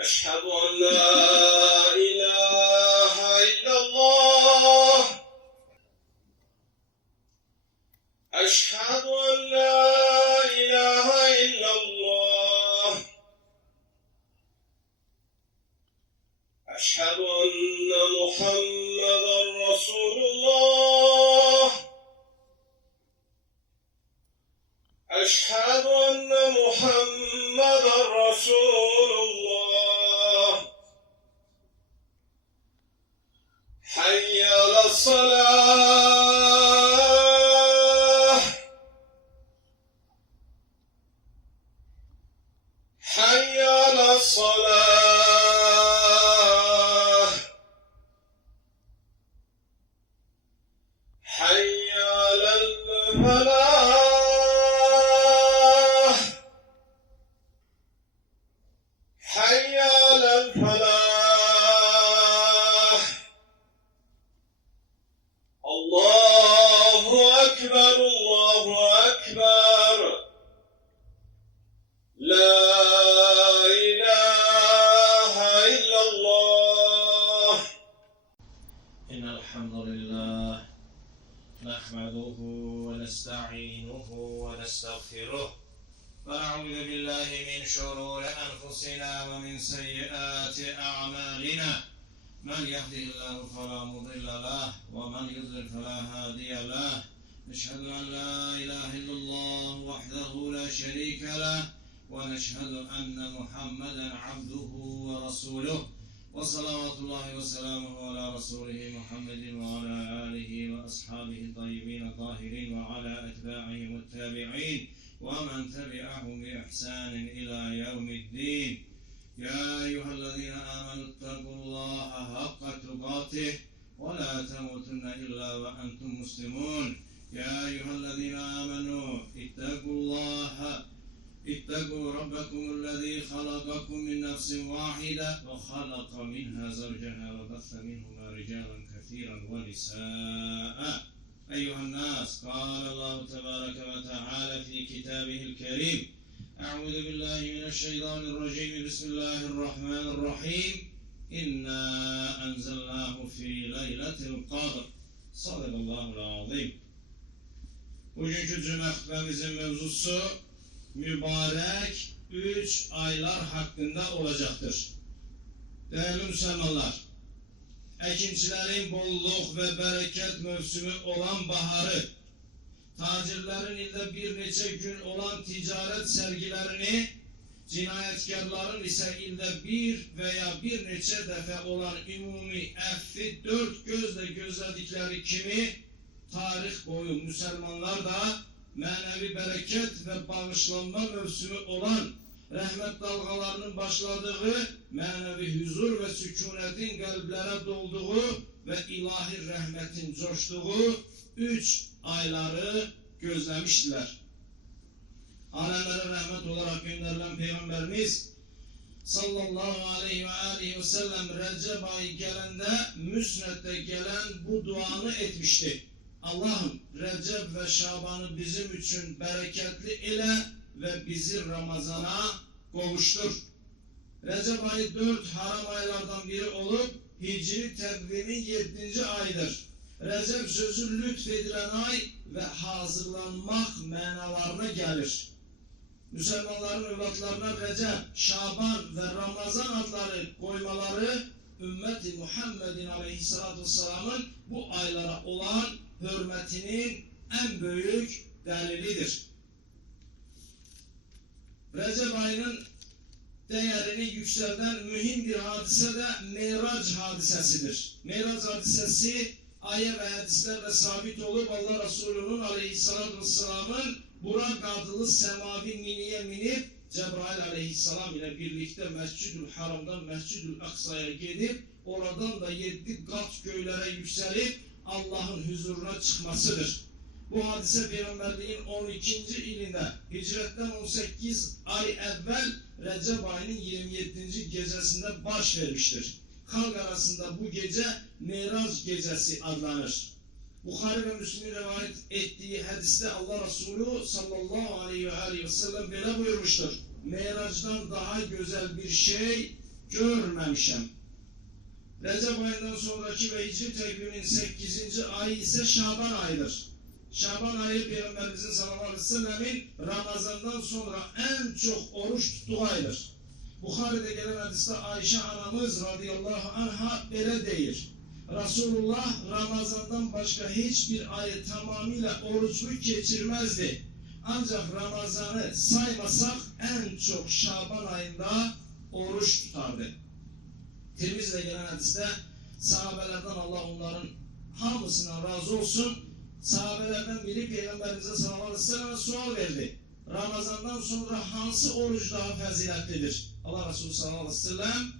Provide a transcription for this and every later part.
أشهد أن لا إله إلا الله. أشهد أن لا إله إلا الله. أشهد أن محمدا رسول الله. أشهد أن محمدا رسول الله. حي على الصلاة. حي على الصلاة. حي على الفلاح. حي على الفلاح. الله أكبر الله أكبر. لا إله إلا الله. إن الحمد لله نحمده ونستعينه ونستغفره ونعوذ بالله من شرور أنفسنا ومن سيئات أعمالنا. من يهده الله فلا مضل له ومن يضلل فلا هادي له. نشهد أن لا إله إلا الله وحده لا شريك له ونشهد أن محمدا عبده ورسوله وصلوات الله وسلامه على رسوله محمد وعلى آله وأصحابه الطيبين الطاهرين وعلى أتباعهم والتابعين ومن تبعهم بإحسان إلى يوم الدين. يا أيها الذين آمنوا اتقوا الله حق تقاته ولا تموتن إلا وأنتم مسلمون. يا أيها الذين آمنوا اتقوا ربكم الذي خلقكم من نفس واحدة وخلق منها زوجها وبث منهما رجالا كثيرا ونساء. أيها الناس، قال الله تبارك وتعالى في كتابه الكريم: أعوذ بالله من الشيطان الرجيم. بسم الله الرحمن الرحيم. إنا أنزلناه في ليلة القدر. صدق الله العظيم. Bugünkü cümle hutbemizin mevzusu mübarek 3 aylar hakkında olacaktır. Değerli Müslümanlar, ekinçilerin bolluk ve bereket mevsimi olan baharı, tacirlerin ilde bir neçe gün olan ticaret sergilerini, cinayetkarların ise ilde bir veya bir neçe defa olan ümumi effi 4 gözle gözledikleri kimi, tarih boyu Müslümanlar da manevi bereket ve bağışlanma mevsimi olan rahmet dalgalarının başladığı, manevi huzur ve sükunetin kalplere dolduğu ve ilahi rahmetin coştuğu 3 ayları gözlemiştiler. Alemlere rahmet olarak gönderilen Peygamberimiz sallallahu aleyhi ve sellem Recep ayı gelende Müsned'de gelen bu duanı etmişti. Allah'ım Recep ve Şaban'ı bizim için bereketli ile ve bizi Ramazan'a kavuştur. Recep ayı 4 haram aylardan biri olup Hicri takvimin 7. aydır. Recep sözü lütfedilen ay ve hazırlanmak manalarına gelir. Müslümanların evlatlarına Recep, Şaban ve Ramazan adları koymaları ümmeti Muhammed'in aleyhissalatü vesselamın bu aylara olan hürmetinin en büyük delilidir. Recep ayının değerini yükselten mühim bir hadise de Miraç hadisesidir. Miraç hadisesi ayet ve hadislerle sabit olup Allah Resulü'nün aleyhissalatü vesselamın Burak adlı semavi miniye minip Cebrail aleyhisselam ile birlikte Mescid-ül Haram'dan Mescid-ül Aksa'ya gidip oradan da 7 kat göklere yükselip Allah'ın huzuruna çıkmasıdır. Bu hadise Peygamberliğin 12. ilinde hicretten 18 ay evvel Recep ayının 27. gecesinde baş vermiştir. Halk arasında bu gece Miraç gecesi adlanır. Bukhari ve Müslim'in rivayet ettiği hadiste Allah Resulü sallallahu aleyhi ve sellem böyle buyurmuştur. Miraç'tan daha güzel bir şey görmemişim. Recep ayından sonraki ve Hicri tekvimin 8. ayı ise Şaban ayıdır. Şaban ayı Peygamberimizin sallallahu aleyhi ve sellemin Ramazan'dan sonra en çok oruç tuttuğu aydır. Bukhari'de gelen hadiste Ayşe anamız radıyallahu anha böyle deyir. Resulullah Ramazan'dan başka hiçbir ayı tamamıyla oruçlu geçirmezdi. Ancak Ramazan'ı saymasak en çok Şaban ayında oruç tutardı. Tirmizi'de gelen hadiste sahabelerden Allah onların hamısından razı olsun. Sahabelerden biri Peygamberimize sallallahu aleyhi ve sellem'e sual verdi. Ramazan'dan sonra hansı oruç daha faziletlidir? Allah Resulü sallallahu aleyhi ve sellem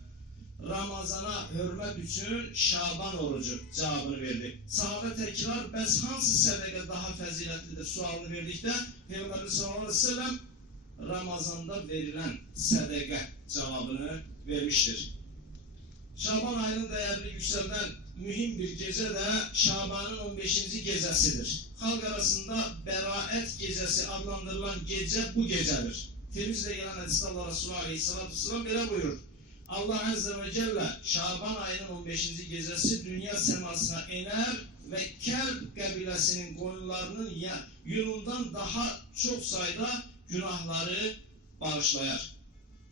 Ramazana hürmet için Şaban orucu cevabını verdi. Sahabe tekrar biz hansı sedeke daha faziletlidir sualını verdikte Peygamberimiz sallallahu aleyhi ve sellem Ramazan'da verilen sedeke cevabını vermiştir. Şaban ayının değerli yükselen mühim bir gece de Şaban'ın 15. gecesidir. Halk arasında Beraet gecesi adlandırılan gece bu gecedir. Tirmizi'de gelen hadiste Allah Resulü aleyhissalatü vesselam böyle buyurur. Allah Azze ve Celle Şaban ayının 15. gecesi dünya semasına iner ve Kelb kabilesinin koyunlarının yunundan daha çok sayıda günahları bağışlayar.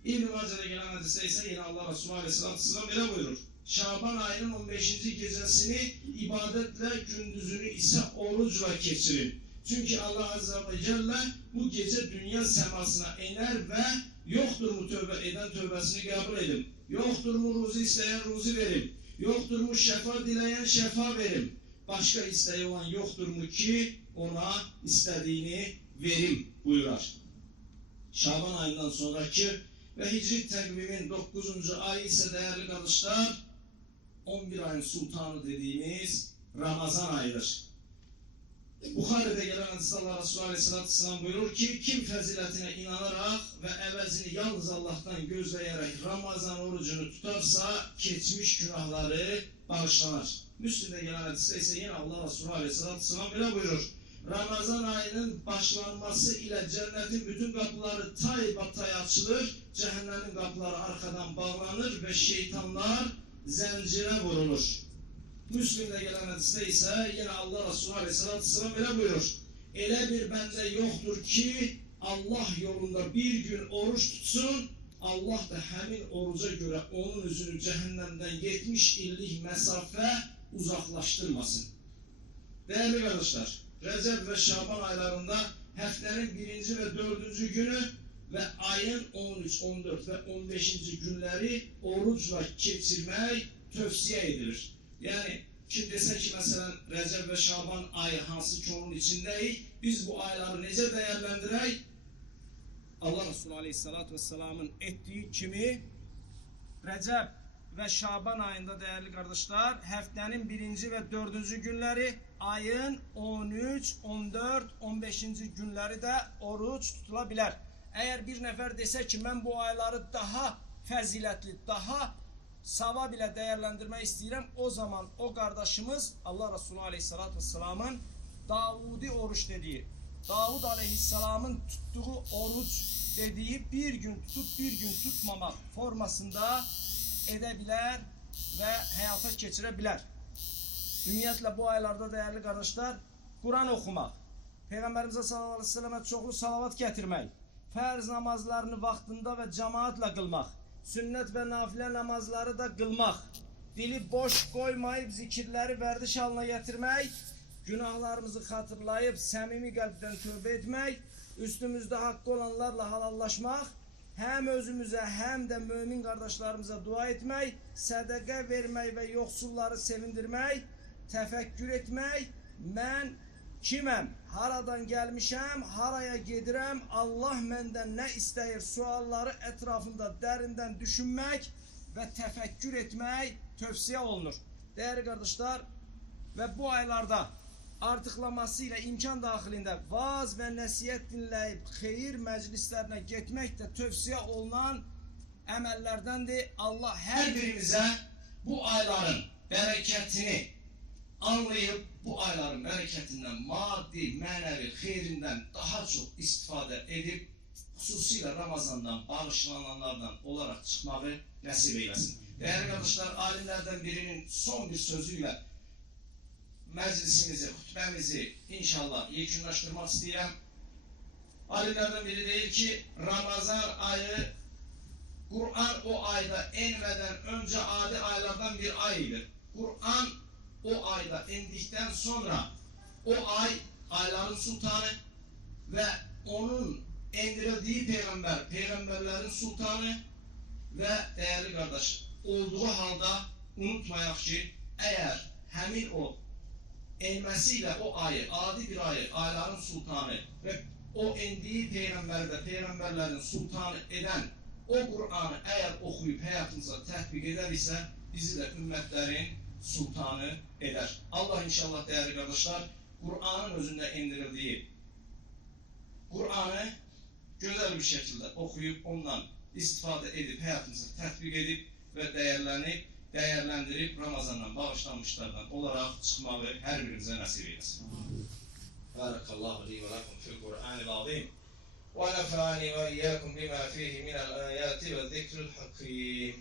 İbn-i Mace'de gelen hadise ise yine Allah Resulü aleyhissalatü vesselam böyle buyurur. Şaban ayının 15. gecesini ibadetle, gündüzünü ise oruçla geçirin. Çünkü Allah Azze ve Celle bu gece dünya semasına iner ve yoktur mu tövbe eden tövbesini kabul edin. Yoktur mu ruzi isteyen ruzi verim. Yoktur mu şefa dileyen şefa verim. Başka isteği olan yoktur mu ki ona istediğini verim buyurar. Şaban ayından sonraki ve Hicri tekvimin 9. ayı ise değerli kardeşler 11 ayın sultanı dediğimiz Ramazan ayıdır. Bukhari'de gelen hadiste Allah Resulü aleyhissalatü vesselam buyurur ki kim faziletine inanarak ve evezini yalnız Allah'tan gözleyerek Ramazan orucunu tutarsa geçmiş günahları bağışlanır. Müslim'de gelen hadiste ise yine Allah Resulü aleyhissalatü vesselam böyle buyurur. Ramazan ayının başlanması ile cennetin bütün kapıları tay açılır, cehennemin kapıları arkadan bağlanır ve şeytanlar zincire vurulur. Müslim'de gelen hadiste ise yine Allah Resulü aleyhissalatü vesselam böyle buyurur. Öyle bir bende yoktur ki Allah yolunda bir gün oruç tutsun, Allah da hemin oruca göre onun yüzünü cehennemden 70 illik mesafe uzaklaştırmasın. Değerli kardeşler, Recep ve Şaban aylarında haftanın 1. ve 4. günü ve ayın 13, 14 ve 15. günleri oruçla geçirmek tövsiye edilir. Yani kim dese ki mesela Recep ve Şaban ayı hansı ki onun içindeyiz, biz bu ayları nece değerlendirey? Allah Resulü Aleyhisselatü Vesselam'ın ettiği kimi Recep ve Şaban ayında değerli kardeşler haftanın 1. ve 4. günleri ayın 13, 14, 15. günleri de oruç tutulabilir. Eğer bir nefer dese ki ben bu ayları daha faziletli, daha savab ile değerlendirmek istedim, o zaman o kardeşimiz Allah Resulü Aleyhisselatü Vesselam'ın Davudi oruç dediği, Davud Aleyhisselam'ın tuttuğu oruç dediği bir gün tutup bir gün tutmamak formasında edebilir ve hayata geçirebilir. Ümumiyyətlə bu aylarda değerli kardeşler Kur'an okumak, Peygamberimize sallallahu aleyhi ve selleme çoklu salavat getirmek, farz namazlarını vaktinde ve cemaatle kılmak, sünnet ve nafile namazları da kılmak, dili boş koymayıp zikirleri verdiş haline getirmek, günahlarımızı hatırlayıp samimi kalpten tövbe etmek, üstümüzde hakkı olanlarla halallaşmak, hem özümüze hem de mümin kardeşlerimize dua etmek, sadaka vermek ve yoksulları sevindirmek, tefekkür etmek, ben kimem, haradan gelmişem, haraya gedirem, Allah menden ne isteyir sualları etrafında derinden düşünmek ve tefekkür etmek tövsiye olunur. Değerli kardeşler, ve bu aylarda artıklamasıyla imkan dahilinde vaaz ve nəsihət dinleyip hayır meclislerine gitmek de tövsiye olunan emellerdendir. Allah her birimize bu ayların bereketini anlayıp bu ayların bereketinden maddi, manevi, hayrinden daha çok istifade edip xüsusilə Ramazandan bağışlananlardan olaraq çıxmağı nəsib eyləsin. Dəyərli qardaşlar, alimlərdən birinin son bir sözü ilə məclisimizi, xütbəmizi inşallah yekunlaşdırmaq istəyirəm. Alimlərdən biri deyir ki, Ramazan ayı Kur'an o ayda inmeden önce adi aylardan bir aydır. Kur'an o ayda indikten sonra o ay ayların sultanı ve onun indirildiği peygamber, peygamberlerin sultanı ve değerli kardeş olduğu halda unutmayak ki eğer hemin o inmesiyle o ayı, adi bir ayı, ayların sultanı ve o indiği peygamberde, peygamberlerin sultanı eden o Kur'an'ı eğer okuyup hayatımıza tatbik eder ise bizi de ümmetlerin sultanı eder. Allah inşallah değerli kardeşler Kur'an'ın özünde indirildiği Kur'an'ı güzel bir şekilde okuyup ondan istifade edip hayatımıza tatbik edip ve değerlendirip Ramazan'dan bağışlanmışlardan olarak çıkmayı her birimize nasip eylesin. Barakallahu li ve lakum fil Kur'anil azim. ونفعني وإياكم بما فيه من الآيات والذكر الحكيم